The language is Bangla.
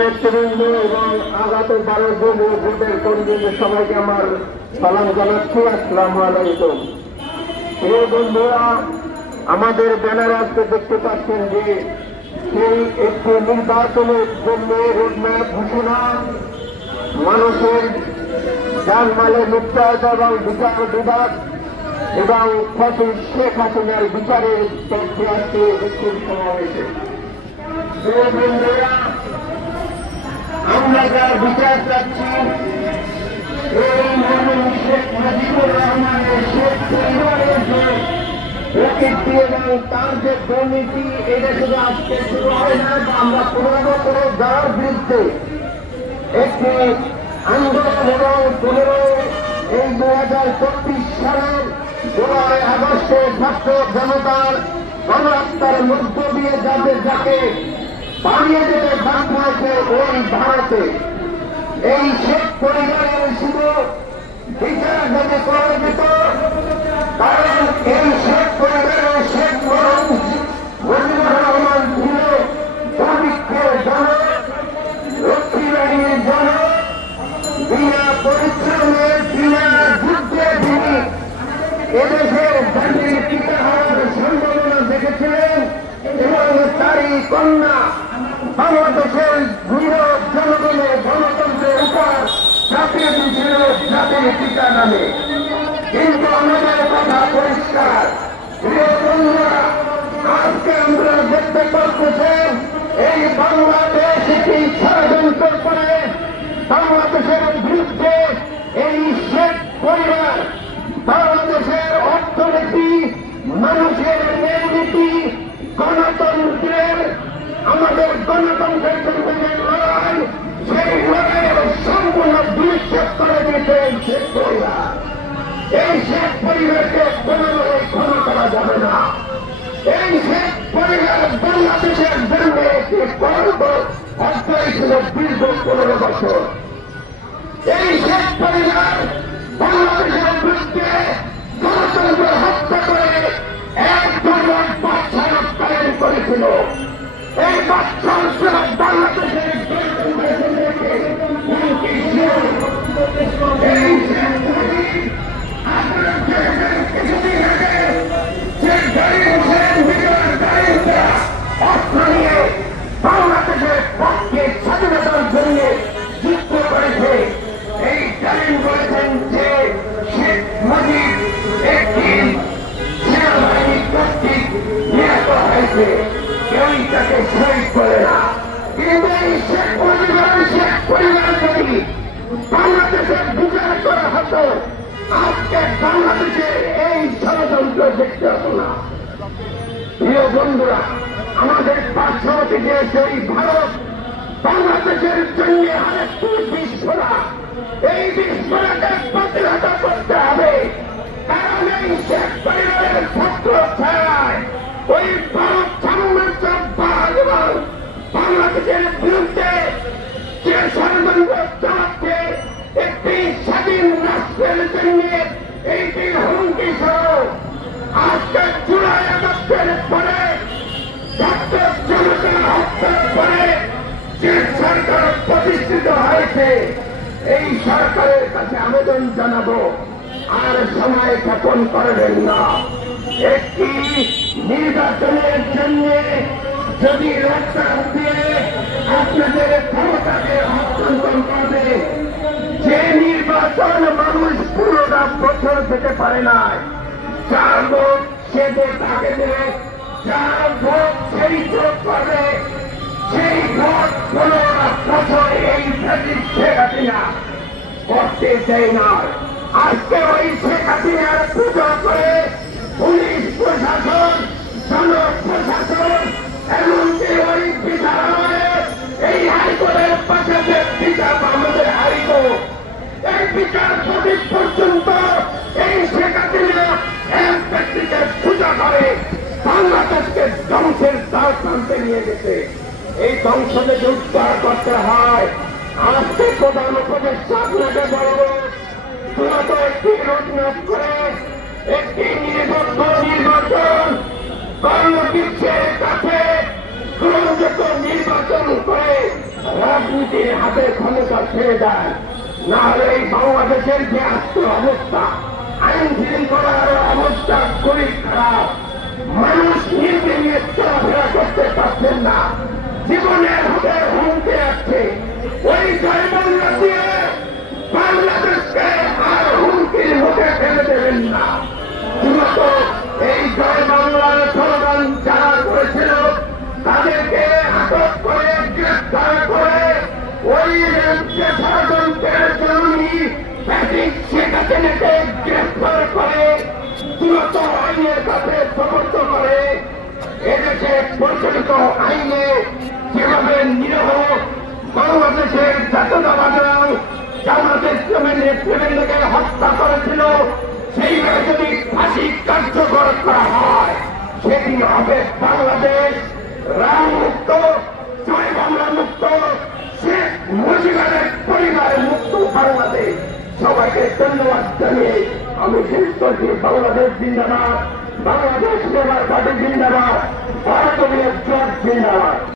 নেতৃবৃন্দ এবং আগত 12 জন ভোটের কর্মীদের সবাইকে আমার সালাম জানাচ্ছি। আসসালামু আলাইকুম। প্রিয় বন্ধুরা, আমাদের ব্যানারে আজকে দেখতে পাচ্ছেন যে সেই একটি নির্বাচনের জন্য রোডম্যাপ ঘোষণা, মানুষের জানমালের নিশ্চয়তা এবং বিচার বিভাগ এবং ফসিল শেখ হাসিনার বিচারের তথ্যে আজকে বিক্ষোভ সমাবেশে। প্রিয় বন্ধুরা, আমরা যার বিচার চাচ্ছি এই শেখ মুজিবুর রহমানের শেখ পরিবারের যে প্রকৃতি এবং তার যে দুর্নীতি, এটা শুধু আজকে শুরু হয় না। আমরা 15 বছরে যার বিরুদ্ধে একটি আন্দোলন এবং 2024 সালের 15 আগস্টে ছাত্র জনতার গণহত্যার মধ্য দিয়ে যাকে পালিয়ে যেতে বাধ্য হয়েছে ওই ভারতে, এই শেখ পরিবারের শুধু বিচার যদি করা যেত, কারণ এই শেখ পরিবারের শেখ মুজিবুর রহমান ছিল দুর্ভিক্ষের জনক, লক্ষ্মীবাড়ির জনক, বিনা পরিশ্রমে বিনা যুদ্ধে তিনি এদেশের জাতির পিতা হওয়ার সম্ভাবনা দেখেছিলেন এবং তারই কন্যা বাংলাদেশের বৃহৎ জনগণের গণতন্ত্রের উপর চাপিয়ে দিয়েছিল জাতির পিতা নামে। কিন্তু আমাদের কথা পরিষ্কার, প্রিয় বন্ধুরা, আজকে আমরা দেখতে পাচ্ছেন এই বাংলাদেশ একটি ষড়যন্ত্র করে বাংলাদেশের বিরুদ্ধে এই শেখ পরিবার বাংলাদেশের অর্থনীতি, মানুষের ন্যায়নীতি, গণতন্ত্রের আমাদের গণতন্ত্রের জন্য যে লড়াই, সেই লড়াইয়ের সম্পূর্ণ বিচ্ছেদ করে দিয়েছে এই শেখ পরিবার। এই শেখ পরিবারকে কোনোভাবে ক্ষমা করা যাবে না। এই শেখ পরিবার বাংলাদেশের জন্য একটি গর্ব অধ্যায় ছিল দীর্ঘ 15 বছর। এই শেখ পরিবার বাংলাদেশের বিরুদ্ধে গণতন্ত্র হত্যা করে এক ধরনের বাচ্চা কায়েম করেছিল। এই বাচ্চা বাংলাদেশের কিছুদিন আগে যে অস্ত্র নিয়ে বাংলাদেশের পক্ষে স্বাধীনতার জন্য যুদ্ধ করেছে, এই জালিম বলেছেন যে শেখ মুজিব একটি সেনাবাহিনী কর্তৃক নিহত হয়েছে, কেউই তাকে শহীদ করে না। কিন্তু এই শেখ মুজিবের শেখ পরিবার যদি বাংলাদেশের বিচার করা হতো, আজকে বাংলাদেশে এই ষড়যন্ত্র দেখতে হতো না। প্রিয় বন্ধুরা, আমাদের পার্শ্ববর্তী দেশ এই ভারত বাংলাদেশের জন্য আরেকটি বিস্ফোরা, এই বিস্ফোরাকে প্রতিহত করতে হবে। কারণ এই শেখ পরিবারের ছাত্র ছায় ওই ভারত সাম্রাজ্যবাদ এবং বাংলাদেশের বিরুদ্ধে যে ষড়যন্ত্র চালাচ্ছে, একটি স্বাধীন রাষ্ট্রের জন্য এইটি হুমকি সহ আজকে জুলাই আগস্টের পরে ছাত্র জনতার হত্যার পরে যে সরকার প্রতিষ্ঠিত হয়েছে, এই সরকারের কাছে আবেদন জানাবো আর সময় ক্ষেপণ করবেন না। একটি নির্বাচনের জন্য যদি রাস্তা দিয়ে আপনাদের ক্ষমতাকে হস্তান্তর করবে, যে নির্বাচন মানুষ পুরোটা বছর যেতে পারে না, যার ভোট সে ভোট তাকে দেবে, যার ভোট সেই ভোট করবে, সেই ভোট 15 বছর এই শেখ হাসিনা করতে দেয় না। আজকে ওই শেখ হাসিনার পুজো করে পুলিশ প্রশাসন, জনপ্রশাসন, এমনকি ওই বিচারালয়ে এই হাইকোর্টের পাশে যে বিচার আমাদের হাইকোর্ট, এই বিচারপতি পর্যন্ত এই শেখ হাসিনা এক ব্যক্তিকে পূজা করে বাংলাদেশকে ধ্বংসের দ্বার প্রান্তে নিয়ে গেছে। এই ধ্বংস যদি উদ্ধার করতে হয়, আজকে প্রধান উপদেষ্টা আপনাকে বলবো, দ্রুত একটি রোডম্যাপ করে একটি নিরপেক্ষ নির্বাচন বাংলাদেশের কাছে গ্রহণযোগ্য নির্বাচন করে রাজনীতির হাতে ক্ষমতা ছেড়ে দেয়, না হলে এই বাংলাদেশের যে আজকে অবস্থা, আইন শৃঙ্খলার অবস্থা খুবই খারাপ। মানুষ নির্বিঘ্নে চলাফেরা করতে পারছেন না, জীবনের হাতে হুমকি আছে। ওই জয় বাংলা দিয়ে বাংলাদেশকে আর হুমকির মুখে ফেলে দেবেন না। মূলত এই জয় বাংলার স্লোগান যারা করেছিল তাদেরকে আটক করে গ্রেফতার করে ওই রাজ্যে ষড়যন্ত্রের জমি শেখ হাসিনাকে গ্রেফতার করে তুরন্ত আইনের কাছে সমর্থ করে এদেশে প্রচলিত আইনে যেভাবে নিরহ বাংলাদেশের জাতীয়তাবাদীরা জামায়াতে ইসলামের নেতৃবৃন্দকে হত্যা করেছিল, সেইভাবে যদি ফাঁসি কার্যকর করা হয় সেদিন হবে বাংলাদেশ রাম মুক্ত, জয় বাংলা মুক্ত, শেখ মুজিবের পরিবার মুক্ত বাংলাদেশ। সবাইকে ধন্যবাদ জানিয়ে আমি শেষ করছি। বাংলাদেশ জিন্দাবাদ, বাংলাদেশ লেবার পার্টি জিন্দাবাদ, ভারতীয় জোট জিন্দাবাদ।